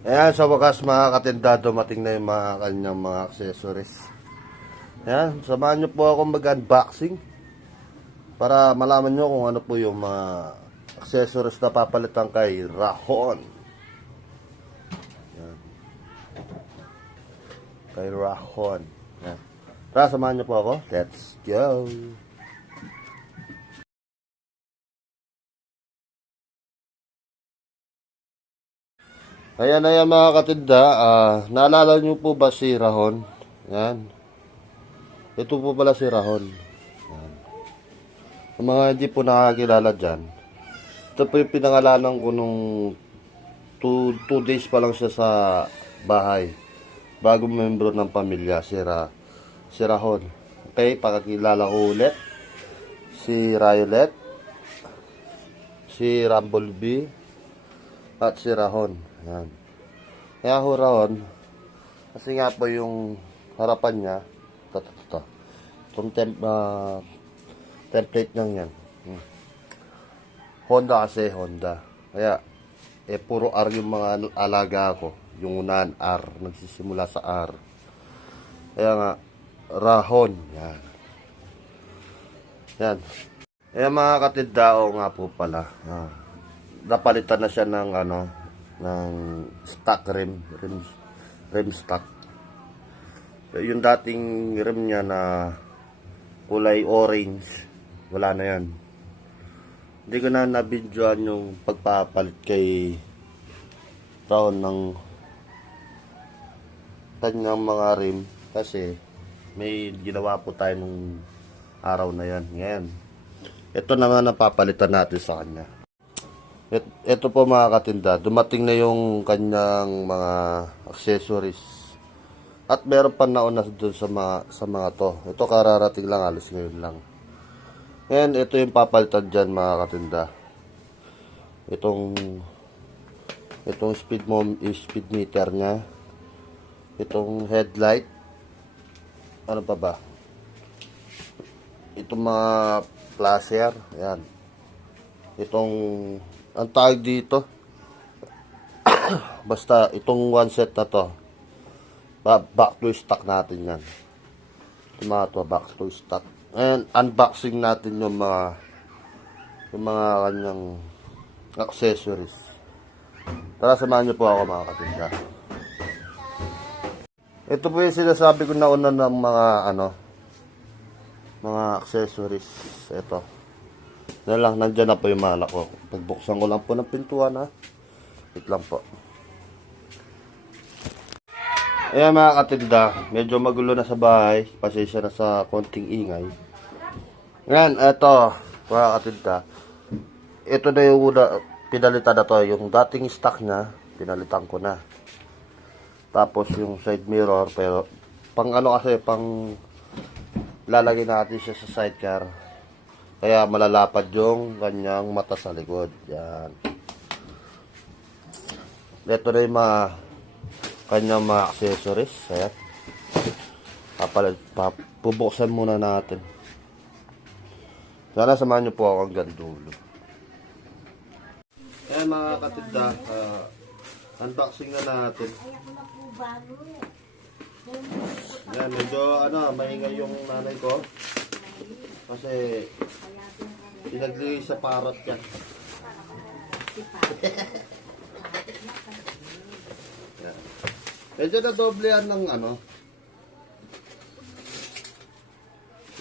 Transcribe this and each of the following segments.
Ayan, sa wakas mga katinda, dumating na yung mga kanyang mga accessories. Ayan, samahan nyo po ako mag-unboxing para malaman nyo kung ano po yung mga accessories na papalitan kay Rahon. Ayan. Kay Rahon. Ayan. Tara, samahan nyo po ako. Let's go! Ayan, ayan mga katinda, naalala nyo po ba si Rahon? Ayan. Ito po pala si Rahon. Ayan. Sa mga hindi po nakakilala dyan, ito po yung pinangalanan ko nung 2 days pa lang siya sa bahay. Bagong membro ng pamilya, si Rahon. Okay, pakakilala ko ulit. Si Riolet, si Rumblebee, at si Rahon. Ayan. Kaya ho Rahon, kasi nga po yung harapan niya, ito. Itong template lang yan. Honda kasi, Honda. Kaya, puro R yung mga alaga ko. Yung unahan R, nagsisimula sa R. Kaya nga, Rahon. Yan. Yan. Kaya mga katindao nga po pala. Napalitan na siya ng ng stock rim stock. Yung dating rim niya na kulay orange, wala na yan. Hindi ko na nabidyoan yung pagpapalit kay Rahon ng kanyang mga rim kasi may ginawa po tayo nung araw na yan. Ngayon, ito naman ang papalitan natin sa kanya. Ito po mga katinda, dumating na yung kanyang mga accessories. At meron pa nauna doon sa mga to. Ito kararating lang, alos ngayon lang. Ngayon, ito yung papalitan dyan mga katinda. Itong speed meter nya. Itong headlight. Ano pa ba? Itong mga flasher. Ayan. Ang tawag dito, basta itong one set na to, back to stock natin yan. Ito mga to, back to stock. And unboxing natin yung mga kanyang accessories. Tara, samahan nyo po ako mga katinda. Ito po yung sinasabi ko na una ng mga accessories. Ito. Nandyan na po yung malak ko. Pagbuksan ko lang po ng pintuan ha. Wait lang po. Ayan mga katinda, medyo magulo na sa bahay. Pasensya na sa konting ingay. Ayan, eto mga katinda. Ito na yung pinalitan na to. Yung dating stock nya, pinalitan ko na. Tapos yung side mirror, pero pang lalagay natin siya sa sidecar. Kaya malalapad yung kanyang mata sa likod. Yan. Ito na yung kanyang mga accessories. Ayan. Pupuksan muna natin. Sana samahan nyo po ako hanggang dulo. Ayan mga katinda. Unboxing na natin. Ayan, medyo maingay yung nanay ko. Kasi pinagligay sa parot yan. Yan. Medyo nadoblehan ng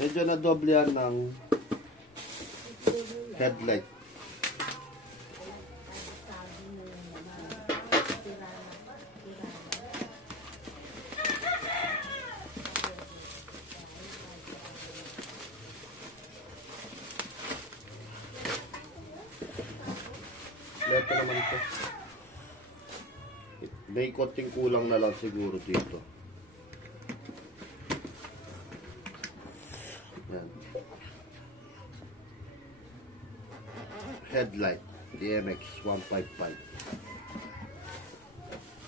medyo nadoblehan ng headlight. Ito naman ito. May konting kulang na lang siguro dito. Yan. Headlight. DMX 155.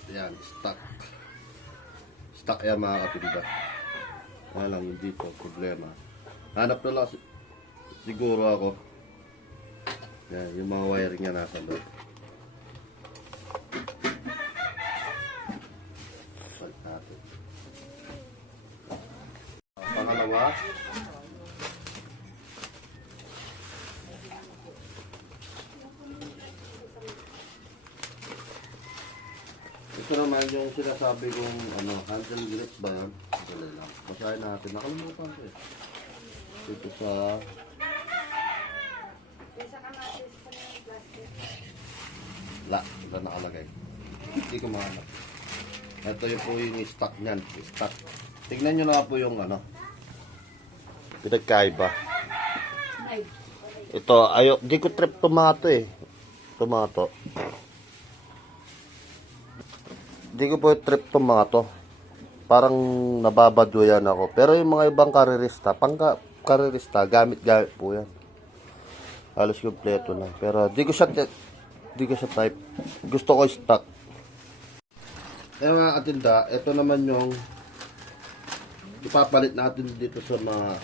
Yan. Stock. Stock yan mga katinda. Kaya lang dito. Problema. Hanap na lang siguro ako. Yan. Yung mga wiring niya nasa loob. pangalawa. Ito naman yung sinasabi kong ano, handle grip ba yan? Dali lang. Basahin natin. Nakalimutan ko eh. Ito sa... Ito nakalagay. Hindi ko mahanap. Ito yung po yung stock niyan. Stock. Tignan nyo na po yung ano. Pinagkaiba. Ito, di ko trip tomato eh. Tomato. Di ko po trip tomato. Parang nababaduyan ako. Pero yung mga ibang karirista, karirista, gamit po yan. Halos kompleto na. Pero di ko siya type. Gusto ko stock. Kaya mga katinda, ito naman yung ipapalit natin dito sa mga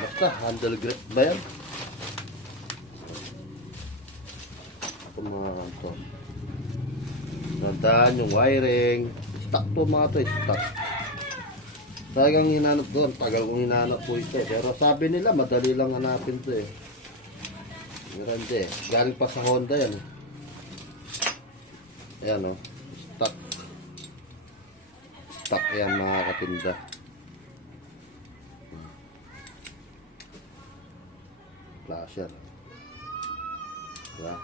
basta, handle grip ba yan? Ako mga ito. Nandaan yung wiring. Stock to mga to, stock. Talagang hinanap doon. Tagal kong hinanap po ito. Pero sabi nila, madali lang hanapin to eh. Grande. Galing pa sa Honda yan. Ayan o. Stock. Stock yan mga katinda. Flasher. Diba?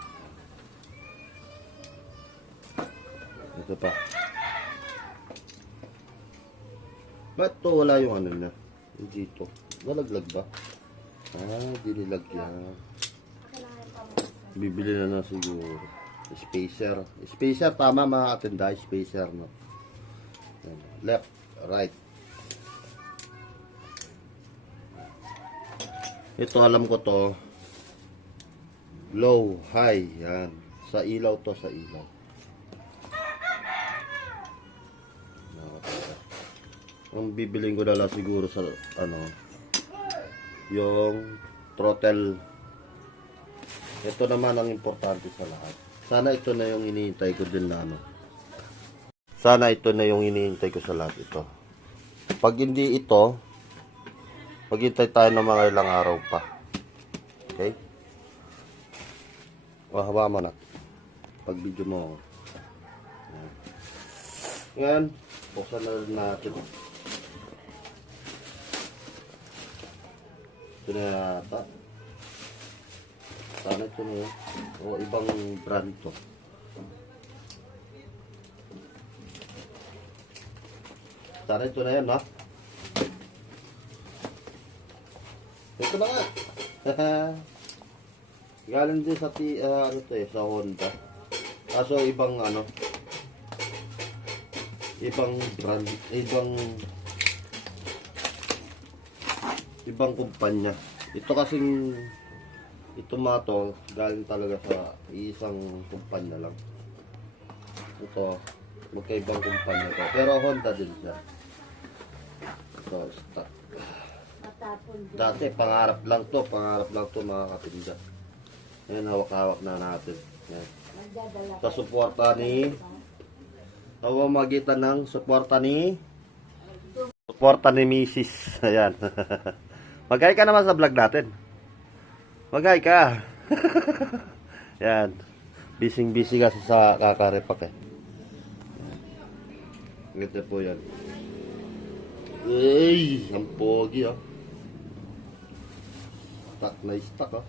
Ito pa. Ba't to wala yung ano na? Yung dito. Nalaglag ba? Dinilagyan. Bibili na siguro. Spacer. Spacer, tama mga katinda. Spacer, no? Left, right. Ito alam ko to. Low, high. Yan. Sa ilaw to, sa ilaw. Ang bibiling ko na lang siguro sa ano, yung throttle. Ito naman ang importante sa lahat. Sana ito na yung iniintay ko din na ano. Sana ito na yung iniintay ko sa lahat ito. Pag hindi ito, maghintay tayo ng mga ilang araw pa. Okay? Hawa mo na. Pag video mo. Yan. Buksan na rin natin. Ito na yata. Sana ito na yun. O ibang brand to. Sana ito na yan, ha? Ito na nga. Galing din sa ano to eh, sa Honda. Kaso ibang ano, ibang brand, ibang kumpanya. Ito kasing ito mato galing talaga sa isang kumpanya lang. Ito magkaibang kumpanya to, pero Honda din siya. So stock. Dati pangarap lang to mga katinda. Ayan, hawak-hawak na natin. Ayan. Sa suporta ni magitan ng suporta ni Mrs. Ayan. Mag-hi ka naman sa vlog natin. Mag-hi ka. Ayan. Busy kasi sa kakarepak eh. Ganito po yan. Ay, ang pogi ah. Stock na stock ah.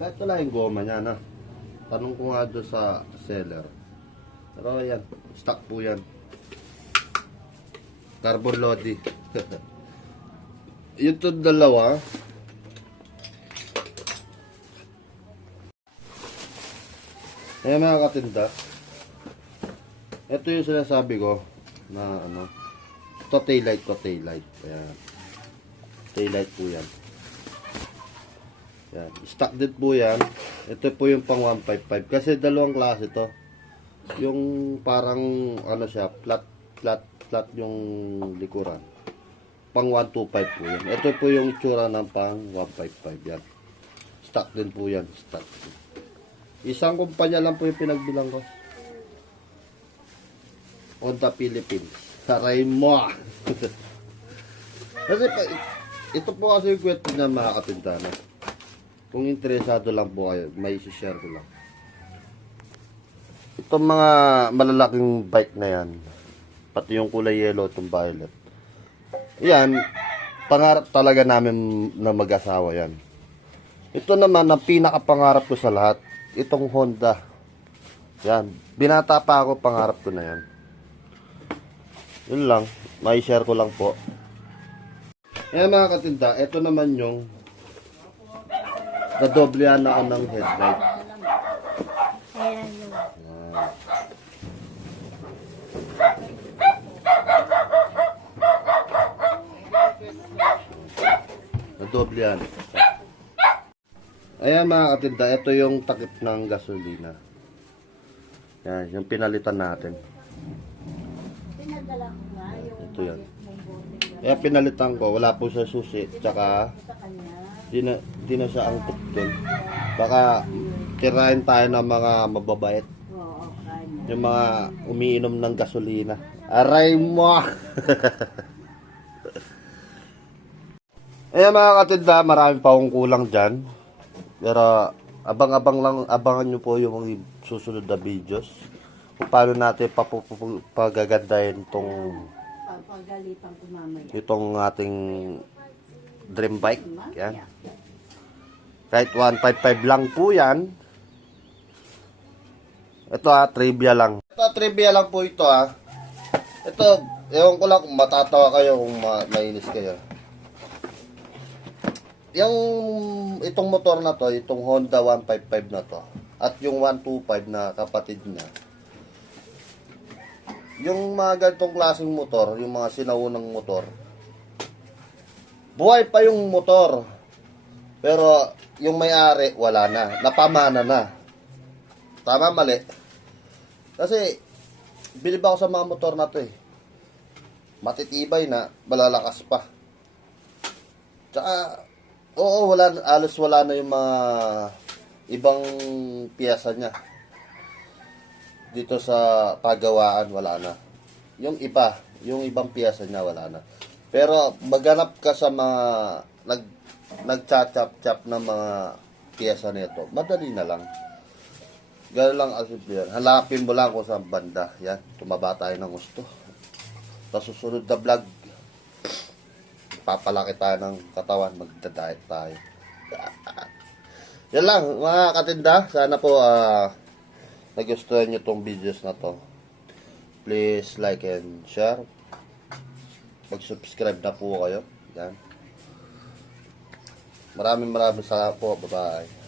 Bakit wala yung goma niya na? Tanong ko nga doon sa seller. Pero ayan, stock po yan. Carbon lodi. Yung to dalawa. Ayan mga katinda. Ito yung sinasabi ko na ano. Ito taillight. Ayan. Taillight po yan. Yan. Stock din po yan. Ito po yung pang 155. Kasi dalawang klase ito. Yung parang ano siya, flat yung likuran. Pang 125 po yan. Ito po yung itsura ng pang 155 yan. Stock din po yan. Stock. Isang kumpanya lang po yung pinagbilang ko. Honda Philippines. Aray mo. Kasi ito po kasi yung kwento niya mga katinda. No? Kung interesado lang po kayo, may share ko lang. Itong mga malalaking bike na yan, pati yung kulay yellow, itong violet. Yan, pangarap talaga namin na mag-asawa yan. Ito naman, ang pinakapangarap ko sa lahat, itong Honda. Yan, binata pa ako, pangarap ko na yan. Yun lang, may share ko lang po. Ayan mga katinda, ito naman yung nadoblehan na ako ng headlight. Ayan yun. Nadoblehan. Ayan mga katinda, ito yung takip ng gasolina. Yan, yung pinalitan natin. Pinadala ko nga yung Ito yan. bote Kaya pinalitan ko, wala po sa susi, tsaka sa kanya. di na siya angkop doon. Baka tirahin tayo ng mga mababait. Oo, kanya. Yung mga umiinom ng gasolina. Aray mo! Ayan mga katinda, marami pa akong kulang dyan. Pero abangan nyo po yung susunod na videos. Kung paano natin pagagandahin Pagalitan ko mamaya. itong ating dream bike. Yan. Kahit 155 lang po yan. Ito trivia lang. Ito, trivia lang po ito Ito, ewan ko lang kung matatawa kayo, kung mainis kayo. Itong motor na to, itong Honda 155 na to, at yung 125 na kapatid niya, yung mga ganitong klaseng motor, yung mga sinaunang motor, buhay pa yung motor, pero yung may-ari wala na, napamana na. Tama, mali? Kasi bilib ako sa mga motor na to matitibay na, malalakas pa. Tsaka oo, alos wala na yung mga ibang piyesa niya. Dito sa pagawaan, wala na. Yung ibang piyesa niya, wala na. Pero maghanap ka sa mga nagcha-chop-chop na mga piyesa nito, madali na lang. Gano'n lang asip yan. Hanapin mo lang kung saan banda. Yan, tumaba tayo ng gusto. Sa susunod na vlog, papalaki tayo ng katawan, magda-diet tayo. Yan lang mga katinda, sana po nagustuhan nyo tong videos na to. Please like and share. Mag-subscribe na po kayo. Yan. Maraming salamat po. Bye-bye.